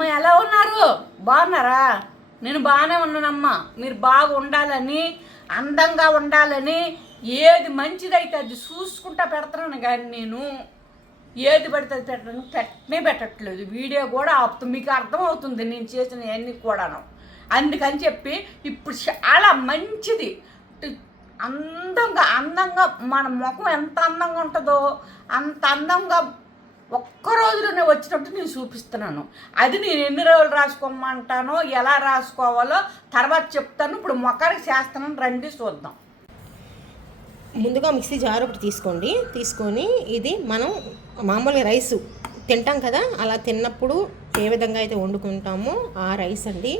అమ్మ ఎలా ఉన్నారు? బాగున్నారా? నేను బాగానే ఉన్నానమ్మా. మీరు బాగా ఉండాలని అందంగా ఉండాలని ఏది మంచిదైతే అది చూసుకుంటా పెడతాను కానీ నేను ఏది పడితే అది పెట్టను పెట్టనే పెట్టట్లేదు. వీడియో కూడా ఆపుతుంది మీకు అర్థమవుతుంది నేను చేసిన అన్ని కూడాను. అందుకని చెప్పి ఇప్పుడు చాలా మంచిది. అందంగా అందంగా మన ముఖం ఎంత అందంగా ఉంటుందో అంత అందంగా ఒక్క రోజులోనే వచ్చినట్టు నేను చూపిస్తున్నాను. అది నేను ఎన్ని రోజులు రాసుకోమంటానో ఎలా రాసుకోవాలో తర్వాత చెప్తాను. ఇప్పుడు మొక్కడికి చేస్తానని రండి చూద్దాం. ముందుగా మిక్సీ జార్ ఒకటి తీసుకోండి. తీసుకొని ఇది మనం మామూలుగా రైసు తింటాం కదా అలా తిన్నప్పుడు ఏ విధంగా అయితే వండుకుంటామో ఆ రైస్ అండి.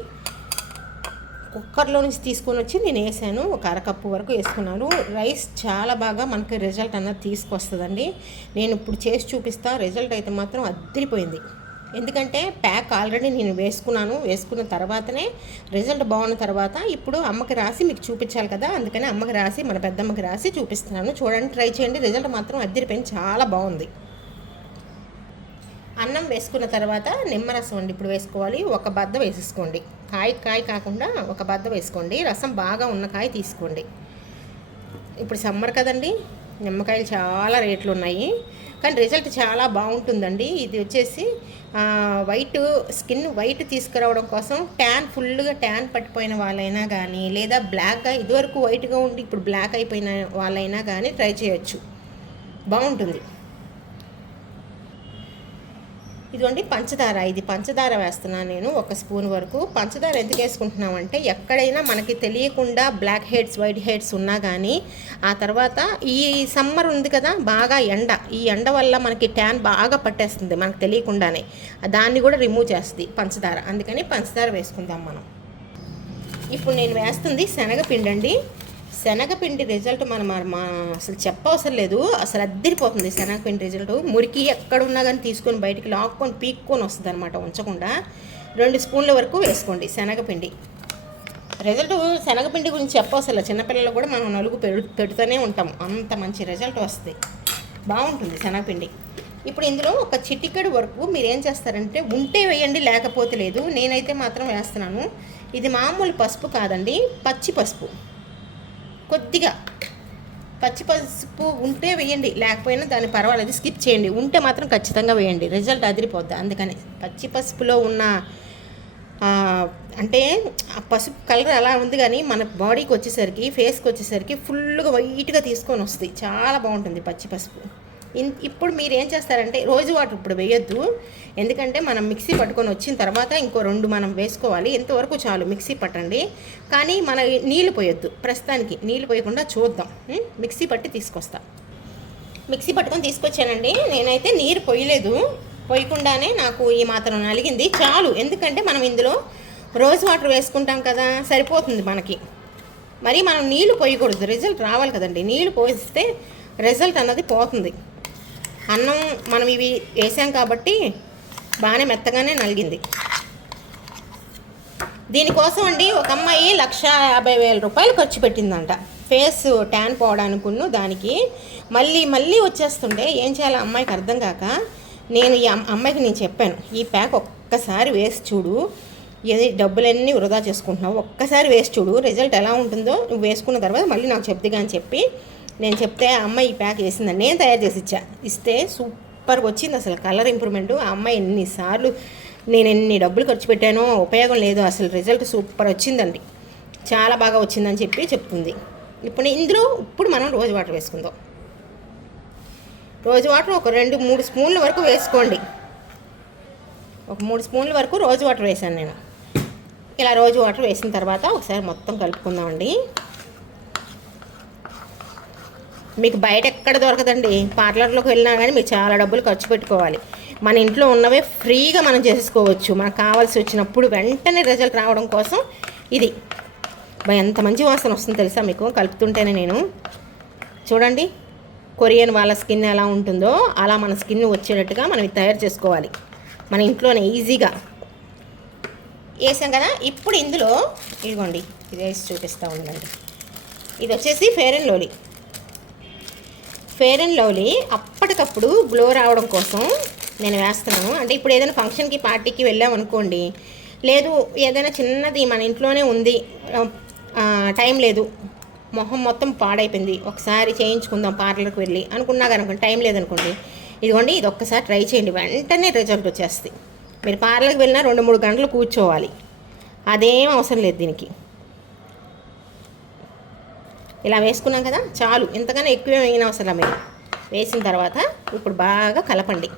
కుక్కర్లో నుంచి తీసుకొని వచ్చి నేను వేసాను. ఒక అరకప్పు వరకు వేసుకున్నాను. రైస్ చాలా బాగా మనకి రిజల్ట్ అన్నది తీసుకొస్తుందండి. నేను ఇప్పుడు చేసి చూపిస్తా. రిజల్ట్ అయితే మాత్రం అద్దరిపోయింది ఎందుకంటే ప్యాక్ ఆల్రెడీ నేను వేసుకున్నాను. వేసుకున్న తర్వాతనే రిజల్ట్ బాగున్న తర్వాత ఇప్పుడు అమ్మకి రాసి మీకు చూపించాలి కదా. అందుకని అమ్మకి రాసి మన పెద్దమ్మకి రాసి చూపిస్తున్నాను. చూడండి ట్రై చేయండి. రిజల్ట్ మాత్రం అద్దరిపోయింది చాలా బాగుంది. అన్నం వేసుకున్న తర్వాత నిమ్మరసం అండి. ఇప్పుడు వేసుకోవాలి. ఒక బద్ద వేసేసుకోండి. కాయ కాయ కాకుండా ఒక బద్ద వేసుకోండి. రసం బాగా ఉన్న కాయ తీసుకోండి. ఇప్పుడు సమ్మర్ కదండి నిమ్మకాయలు చాలా రేట్లు ఉన్నాయి. కానీ రిజల్ట్ చాలా బాగుంటుందండి. ఇది వచ్చేసి వైట్ స్కిన్ వైట్ తీసుకురావడం కోసం ట్యాన్ ఫుల్గా ట్యాన్ పట్టిపోయిన వాళ్ళైనా కానీ లేదా బ్లాక్గా ఇదివరకు వైట్గా ఉండి ఇప్పుడు బ్లాక్ అయిపోయిన వాళ్ళైనా కానీ ట్రై చేయొచ్చు. బాగుంటుంది. ఇదిగోండి పంచదార. ఇది పంచదార వేస్తున్నాను నేను ఒక స్పూన్ వరకు. పంచదార ఎందుకు వేసుకుంటున్నామంటే ఎక్కడైనా మనకి తెలియకుండా బ్లాక్ హెడ్స్ వైట్ హెడ్స్ ఉన్నా కానీ ఆ తర్వాత ఈ సమ్మర్ ఉంది కదా బాగా ఎండ. ఈ ఎండ వల్ల మనకి ట్యాన్ బాగా పట్టేస్తుంది మనకు తెలియకుండానే. దాన్ని కూడా రిమూవ్ చేస్తుంది పంచదార. అందుకని పంచదార వేసుకుందాం మనం. ఇప్పుడు నేను వేస్తుంది శనగపిండి అండి శనగపిండి రిజల్ట్ మనం మా అసలు చెప్పవసరం లేదు. అసలు అద్దరిపోతుంది శనగపిండి రిజల్ట్. మురికి ఎక్కడున్నా కానీ తీసుకొని బయటికి లాక్కొని పీక్కొని వస్తుంది అనమాట ఉంచకుండా. రెండు స్పూన్ల వరకు వేసుకోండి శనగపిండి. రిజల్ట్ శనగపిండి గురించి చెప్పవసరం చిన్నపిల్లలు కూడా మనం నలుగు పెడు పెడుతూనే ఉంటాం. అంత మంచి రిజల్ట్ వస్తుంది. బాగుంటుంది శనగపిండి. ఇప్పుడు ఇందులో ఒక చిటికెడు వరకు మీరు ఏం చేస్తారంటే ఉంటే వేయండి లేకపోతే లేదు. నేనైతే మాత్రం వేస్తున్నాను. ఇది మామూలు పసుపు కాదండి పచ్చి పసుపు. కొద్దిగా పచ్చి పసుపు ఉంటే వేయండి లేకపోయినా దాన్ని పర్వాలేదు స్కిప్ చేయండి. ఉంటే మాత్రం ఖచ్చితంగా వేయండి. రిజల్ట్ అదిరిపోద్ది. అందుకని పచ్చి పసుపులో ఉన్న అంటే ఆ పసుపు కలర్ అలా ఉంది కానీ మన బాడీకి వచ్చేసరికి ఫేస్కి వచ్చేసరికి ఫుల్గా వైట్గా తీసుకొని వస్తుంది చాలా బాగుంటుంది పచ్చి పసుపు. ఇప్పుడు మీరు ఏం చేస్తారంటే రోజు వాటర్ ఇప్పుడు వేయొద్దు. ఎందుకంటే మనం మిక్సీ పట్టుకొని వచ్చిన తర్వాత ఇంకో రెండు మనం వేసుకోవాలి. ఎంతవరకు చాలు మిక్సీ పట్టండి. కానీ మన నీళ్ళు పోయొద్దు. ప్రస్తుతానికి నీళ్ళు పోయకుండా చూద్దాం. మిక్సీ పట్టి తీసుకొస్తా. మిక్సీ పట్టుకొని తీసుకొచ్చానండి. నేనైతే నీరు పోయలేదు. పోయకుండానే నాకు ఈ మాత్రం నలిగింది. చాలు. ఎందుకంటే మనం ఇందులో రోజు వాటర్ వేసుకుంటాం కదా. సరిపోతుంది మనకి. మరి మనం నీళ్ళు పోయకూడదు. రిజల్ట్ రావాలి కదండి. నీళ్ళు పోయిస్తే రిజల్ట్ అన్నది పోతుంది. అన్నం మనం ఇవి వేసాం కాబట్టి బాగానే మెత్తగానే నలిగింది. దీనికోసం అండి ఒక అమ్మాయి లక్ష యాభై వేల రూపాయలు ఖర్చు పెట్టిందంట. ఫేస్ ట్యాన్ పోవడానికును దానికి. మళ్ళీ మళ్ళీ వచ్చేస్తుంటే ఏం చేయాలో అమ్మాయికి అర్థం కాక నేను ఈ అమ్మాయికి నేను చెప్పాను ఈ ప్యాక్ ఒక్కసారి వేసి చూడు. ఏది డబ్బులన్నీ వృధా చేసుకుంటున్నావు. ఒక్కసారి వేసి చూడు. రిజల్ట్ ఎలా ఉంటుందో నువ్వు వేసుకున్న తర్వాత మళ్ళీ నాకు చెప్తుగా అని చెప్పి నేను చెప్తే ఆ అమ్మాయి ఈ ప్యాక్ చేసిందని నేను తయారు చేసి ఇచ్చా. ఇస్తే సూపర్గా వచ్చింది అసలు కలర్ ఇంప్రూవ్మెంట్. ఆ అమ్మాయి ఎన్నిసార్లు నేను ఎన్ని డబ్బులు ఖర్చు పెట్టానో ఉపయోగం లేదు. అసలు రిజల్ట్ సూపర్ వచ్చిందండి. చాలా బాగా వచ్చిందని చెప్పి చెప్తుంది. ఇప్పుడు ఇందులో ఇప్పుడు మనం రోజు వాటర్ వేసుకుందాం. రోజు వాటర్ ఒక రెండు మూడు స్పూన్ల వరకు వేసుకోండి. ఒక మూడు స్పూన్ల వరకు రోజు వాటర్ వేసాను నేను. ఇలా రోజు వాటర్ వేసిన తర్వాత ఒకసారి మొత్తం కలుపుకుందామండి. మీకు బయట ఎక్కడ దొరకదండి? పార్లర్లోకి వెళ్ళినా కానీ మీరు చాలా డబ్బులు ఖర్చు పెట్టుకోవాలి. మన ఇంట్లో ఉన్నవే ఫ్రీగా మనం చేసుకోవచ్చు మనకు కావాల్సి వచ్చినప్పుడు వెంటనే రిజల్ట్ రావడం కోసం ఇది. ఎంత మంచి వాసన వస్తుంది తెలుసా మీకు? కలుపుతుంటేనే నేను. చూడండి కొరియన్ వాళ్ళ స్కిన్ ఎలా ఉంటుందో అలా మన స్కిన్ వచ్చేటట్టుగా మనం తయారు చేసుకోవాలి. మన ఇంట్లోనే ఈజీగా. వేసాం కదా? ఇప్పుడు ఇందులో ఇదిగోండి ఇది వేసి చూపిస్తూ ఉండండి. ఇది వచ్చేసి Fair and Lovely. Fair and Lovely అప్పటికప్పుడు గ్లో రావడం కోసం నేను వేస్తున్నాను. అంటే ఇప్పుడు ఏదైనా ఫంక్షన్కి పార్టీకి వెళ్ళాం అనుకోండి లేదు ఏదైనా చిన్నది మన ఇంట్లోనే ఉంది టైం లేదు మొహం మొత్తం పాడైపోయింది ఒకసారి చేయించుకుందాం పార్లర్కి వెళ్ళి అనుకున్నా కనుకోండి టైం లేదనుకోండి ఇదిగోండి ఇది ఒక్కసారి ట్రై చేయండి వెంటనే రిజల్ట్ వచ్చేస్తుంది మీరు పార్లర్కి వెళ్ళినా రెండు మూడు గంటలు కూర్చోవాలి. అదేం అవసరం లేదు దీనికి. ఇలా వేసుకున్నాం కదా చాలు. ఇంతకన్నా ఎక్కువ వేయని అవసరం మీరు వేసిన తర్వాత ఇప్పుడు బాగా కలపండి.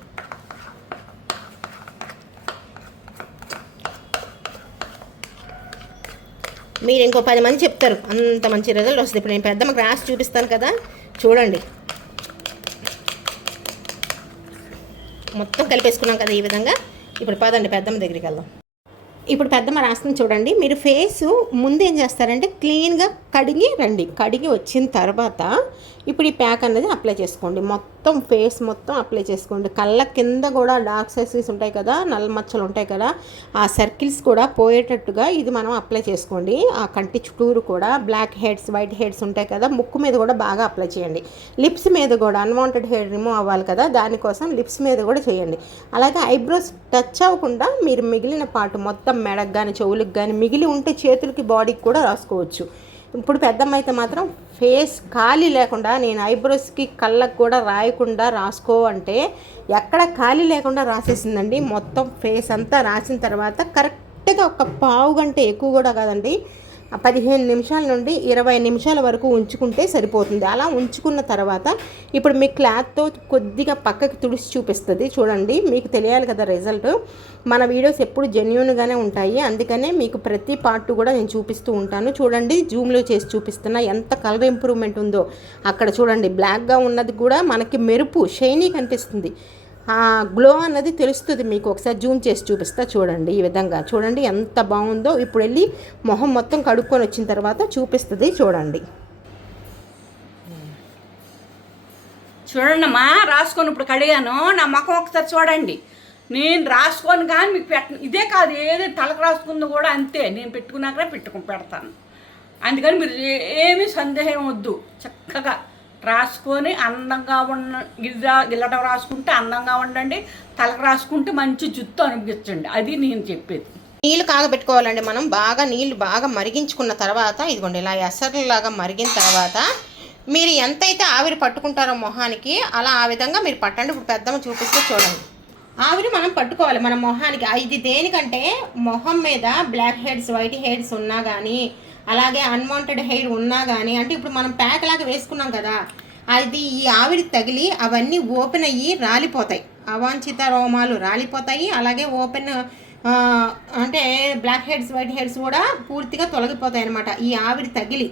మీరు ఇంకో పది మంది చెప్తారు. అంత మంచి రిజల్ట్ వస్తుంది. ఇప్పుడు నేను పెద్దమ్మకి రాసి చూపిస్తాను కదా చూడండి. మొత్తం కలిపేసుకున్నాం కదా ఈ విధంగా. ఇప్పుడు పదండి పెద్దమ్మ దగ్గరికి వెళ్దాం. ఇప్పుడు పెద్దమ్మ రాస్తుంది చూడండి. మీరు ఫేస్ ముందు ఏం చేస్తారంటే క్లీన్గా కడిగి రండి. కడిగి వచ్చిన తర్వాత ఇప్పుడు ఈ ప్యాక్ అనేది అప్లై చేసుకోండి. మొత్తం ఫేస్ మొత్తం అప్లై చేసుకోండి. కళ్ళ కింద కూడా డార్క్ సర్కిల్స్ ఉంటాయి కదా నల్ల మచ్చలు ఉంటాయి కదా ఆ సర్కిల్స్ కూడా పోయేటట్టుగా ఇది మనం అప్లై చేసుకోండి. ఆ కంటి చుట్టూరు కూడా బ్లాక్ హెడ్స్ వైట్ హెడ్స్ ఉంటాయి కదా ముక్కు మీద కూడా బాగా అప్లై చేయండి. లిప్స్ మీద కూడా అన్వాంటెడ్ హెయిర్ రిమూవ్ అవ్వాలి కదా దానికోసం లిప్స్ మీద కూడా చేయండి. అలాగే ఐబ్రోస్ టచ్ అవ్వకుండా మీరు మిగిలిన పాటు మొత్తం మెడకు కానీ చెవులకు కానీ మిగిలి ఉంటే చేతులకి బాడీకి కూడా రాసుకోవచ్చు. ఇప్పుడు పెద్దమ్మ అయితే మాత్రం ఫేస్ ఖాళీ లేకుండా నేను ఐబ్రోస్కి కళ్ళకు కూడా రాయకుండా రాసుకో అంటే ఎక్కడ ఖాళీ లేకుండా రాసేసిందండి. మొత్తం ఫేస్ అంతా రాసిన తర్వాత కరెక్ట్గా ఒక పావు గంట ఎక్కువ కూడా కాదండి. పదిహేను నిమిషాల నుండి ఇరవై నిమిషాల వరకు ఉంచుకుంటే సరిపోతుంది. అలా ఉంచుకున్న తర్వాత ఇప్పుడు మీ క్లాత్తో కొద్దిగా పక్కకి తుడిచి చూపిస్తుంది. చూడండి మీకు తెలియాలి కదా రిజల్ట్. మన వీడియోస్ ఎప్పుడు జెన్యున్గానే ఉంటాయి. అందుకనే మీకు ప్రతి పార్ట్ కూడా నేను చూపిస్తూ ఉంటాను. చూడండి జూమ్లో చేసి చూపిస్తున్నా ఎంత కలర్ ఇంప్రూవ్మెంట్ ఉందో. అక్కడ చూడండి బ్లాక్గా ఉన్నది కూడా మనకి మెరుపు షైనీ కనిపిస్తుంది. గ్లో అన్నది తెలుస్తుంది మీకు. ఒకసారి జూమ్ చేసి చూపిస్తా చూడండి ఈ విధంగా. చూడండి ఎంత బాగుందో. ఇప్పుడు వెళ్ళి మొహం మొత్తం కడుక్కొని వచ్చిన తర్వాత చూపిస్తుంది చూడండి. చూడండమ్మా రాసుకొని ఇప్పుడు కడిగాను. నా ముఖం ఒకసారి చూడండి. నేను రాసుకొని కానీ మీకు పెట్ట ఇదే కాదు ఏది తలకు రాసుకుందో కూడా అంతే. నేను పెట్టుకున్నాకనే పెట్టుకుని పెడతాను. అందుకని మీరు ఏమీ సందేహం వద్దు. చక్కగా రాసుకొని అందంగా ఉన్న గిల్లా గిల్లటం రాసుకుంటే అందంగా ఉండండి. తలకు రాసుకుంటే మంచి జుత్తు అనిపించండి. అది నేను చెప్పేది. నీళ్ళు కాగబెట్టుకోవాలండి మనం. బాగా నీళ్ళు బాగా మరిగించుకున్న తర్వాత ఇదిగోండి ఇలా ఎసరులాగా మరిగిన తర్వాత మీరు ఎంతైతే ఆవిరి పట్టుకుంటారో మొహానికి అలా ఆ విధంగా మీరు పట్టండి. ఇప్పుడు పెద్దమ్మ చూపిస్తే చూడండి. ఆవిరి మనం పట్టుకోవాలి. మన మొహానికి ఇది దేనికంటే మొహం మీద బ్లాక్ హెడ్స్ వైట్ హెడ్స్ ఉన్నా కానీ అలాగే అన్వాంటెడ్ హెయిర్ ఉన్నా కానీ అంటే ఇప్పుడు మనం ప్యాక్ లాగా వేసుకున్నాం కదా అది ఈ ఆవిరి తగిలి అవన్నీ ఓపెన్ అయ్యి రాలిపోతాయి. అవాంఛిత రోమాలు రాలిపోతాయి. అలాగే ఓపెన్ అంటే బ్లాక్ హెడ్స్ వైట్ హెడ్స్ కూడా పూర్తిగా తొలగిపోతాయి అన్నమాట. ఈ ఆవిరి తగిలి.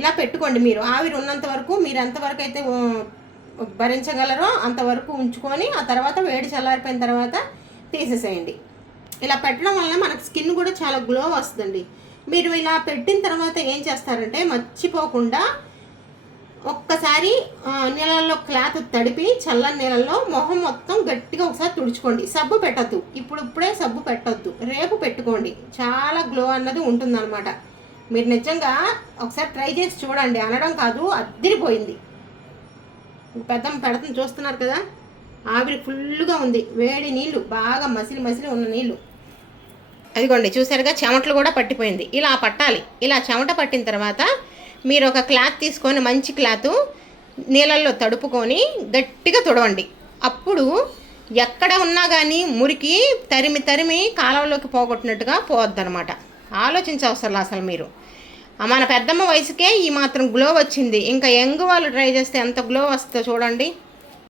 ఇలా పెట్టుకోండి మీరు. ఆవిరి ఉన్నంత వరకు మీరు ఎంతవరకు అయితే భరించగలరో అంతవరకు ఉంచుకొని ఆ తర్వాత వేడి చల్లారిపోయిన తర్వాత తీసేసేయండి. ఇలా పెట్టడం వల్ల మనకు స్కిన్ కూడా చాలా గ్లో వస్తుందండి. మీరు ఇలా పెట్టిన తర్వాత ఏం చేస్తారంటే మర్చిపోకుండా ఒక్కసారి నీళ్ళల్లో క్లాత్ తడిపి చల్లని నీళ్ళల్లో మొహం మొత్తం గట్టిగా ఒకసారి తుడుచుకోండి. సబ్బు పెట్టద్దు. ఇప్పుడు ఇప్పుడే సబ్బు పెట్టొద్దు. రేపు పెట్టుకోండి. చాలా గ్లో అన్నది ఉంటుందన్నమాట. మీరు నిజంగా ఒకసారి ట్రై చేసి చూడండి. అనడం కాదు అద్దరిపోయింది. పెద్ద పెడతను చూస్తున్నారు కదా? ఆవిరి ఫుల్గా ఉంది. వేడి నీళ్ళు బాగా మసిలి మసిలి ఉన్న నీళ్ళు. అదిగోండి చూసారుగా చెమటలు కూడా పట్టిపోయింది. ఇలా పట్టాలి. ఇలా చెమట పట్టిన తర్వాత మీరు ఒక క్లాత్ తీసుకొని మంచి క్లాత్ నీళ్ళల్లో తడుపుకొని గట్టిగా తుడవండి. అప్పుడు ఎక్కడ ఉన్నా కానీ మురికి తరిమి తరిమి కాలంలోకి పోగొట్టినట్టుగా పోవద్దనమాట ఆలోచించవసరం అసలు మీరు. మన పెద్దమ్మ వయసుకే ఈ మాత్రం గ్లో వచ్చింది. ఇంకా యంగ్ వాళ్ళు ట్రై చేస్తే ఎంత గ్లో వస్తుందో చూడండి.